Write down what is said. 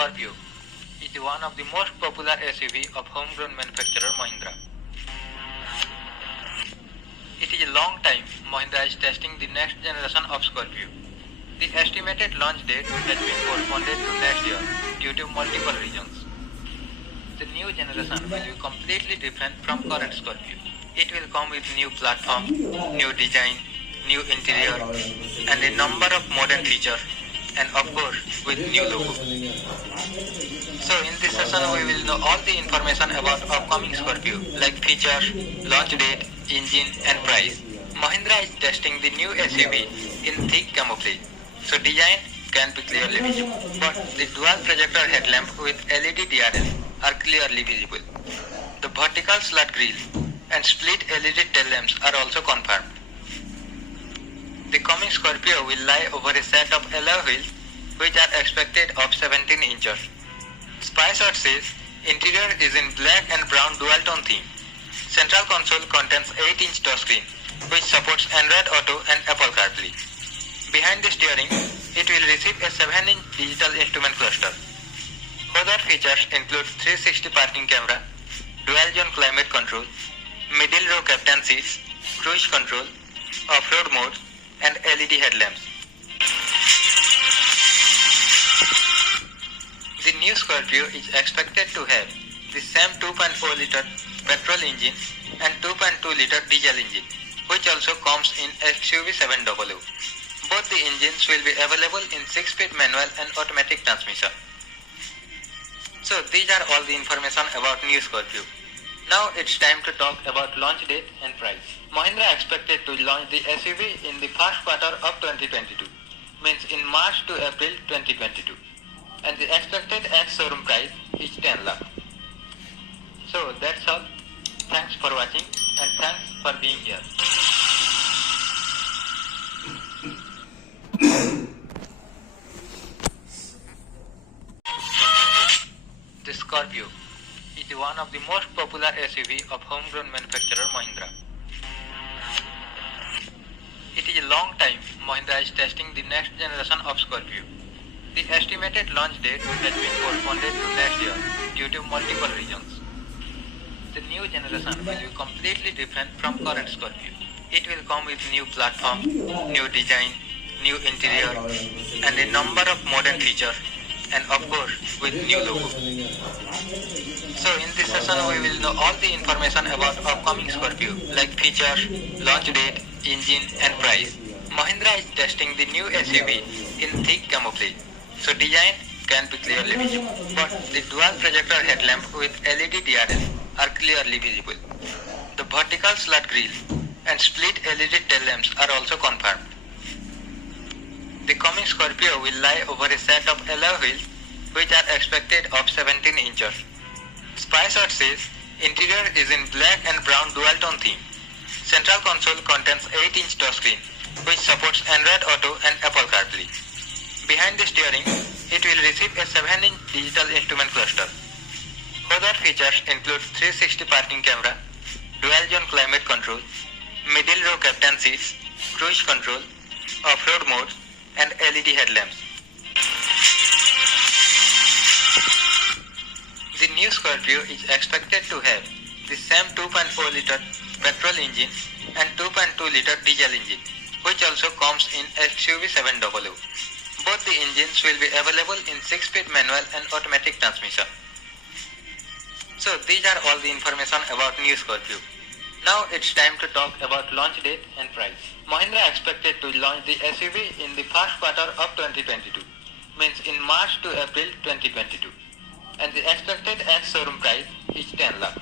Scorpio is one of the most popular SUV of homegrown manufacturer Mahindra. It is a long time Mahindra is testing the next generation of Scorpio. The estimated launch date has been postponed to next year due to multiple reasons. The new generation will be completely different from current Scorpio. It will come with new platform, new design, new interior, and a number of modern features, and of course with new logo. So in this session we will know all the information about upcoming Scorpio like features, launch date, engine and price. Mahindra is testing the new SUV in thick camouflage, so design can be clearly visible, but the dual projector headlamp with LED DRL are clearly visible. The vertical slat grille and split LED tail lamps are also confirmed. The coming Scorpio will lie over a set of alloy wheels which are expected of 17 inches. SpyShot says interior is in black and brown dual tone theme. Central console contains 8-inch touchscreen which supports Android Auto and Apple CarPlay. Behind the steering, it will receive a 7-inch digital instrument cluster. Other features include 360 parking camera, dual zone climate control, middle row captain seats, cruise control, off-road mode, and LED headlamps. The new Scorpio is expected to have the same 2.4-liter petrol engine and 2.2-liter diesel engine, which also comes in XUV700. Both the engines will be available in 6-speed manual and automatic transmission. So these are all the information about new Scorpio. Now it's time to talk about launch date and price. Mahindra expected to launch the SUV in the first quarter of 2022, means in March to April 2022, and the expected ex-showroom price is 10 lakh. So that's all. Thanks for watching and thanks for being here. The Scorpio is one of the most popular SUV of homegrown manufacturer Mahindra. It is a long time Mahindra is testing the next generation of Scorpio. The estimated launch date has been postponed to next year due to multiple reasons. The new generation will be completely different from current Scorpio. It will come with new platform, new design, new interior, and a number of modern features, and of course with new logo. So in this session we will know all the information about upcoming Scorpio like features, launch date, engine and price. Mahindra is testing the new SUV in thick camouflage, so design can be clearly visible, but the dual projector headlamp with LED DRL are clearly visible. The vertical slat grille and split LED tail lamps are also confirmed. The coming Scorpio will lie over a set of alloy wheels which are expected of 17 inches. SpyShot says interior is in black and brown dual tone theme. Central console contains 8-inch touchscreen which supports Android Auto and Apple CarPlay. Behind the steering, it will receive a 7-inch digital instrument cluster. Other features include 360 parking camera, dual zone climate control, middle row captain seats, cruise control, off-road mode, and LED headlamps. The new Scorpio is expected to have the same 2.4-liter petrol engine and 2.2-liter diesel engine, which also comes in XUV700. Both the engines will be available in 6-speed manual and automatic transmission. So these are all the information about new Scorpio. Now it's time to talk about launch date and price. Mahindra expected to launch the SUV in the first quarter of 2022, means in March to April 2022, and the expected ex-showroom price is 10 lakh.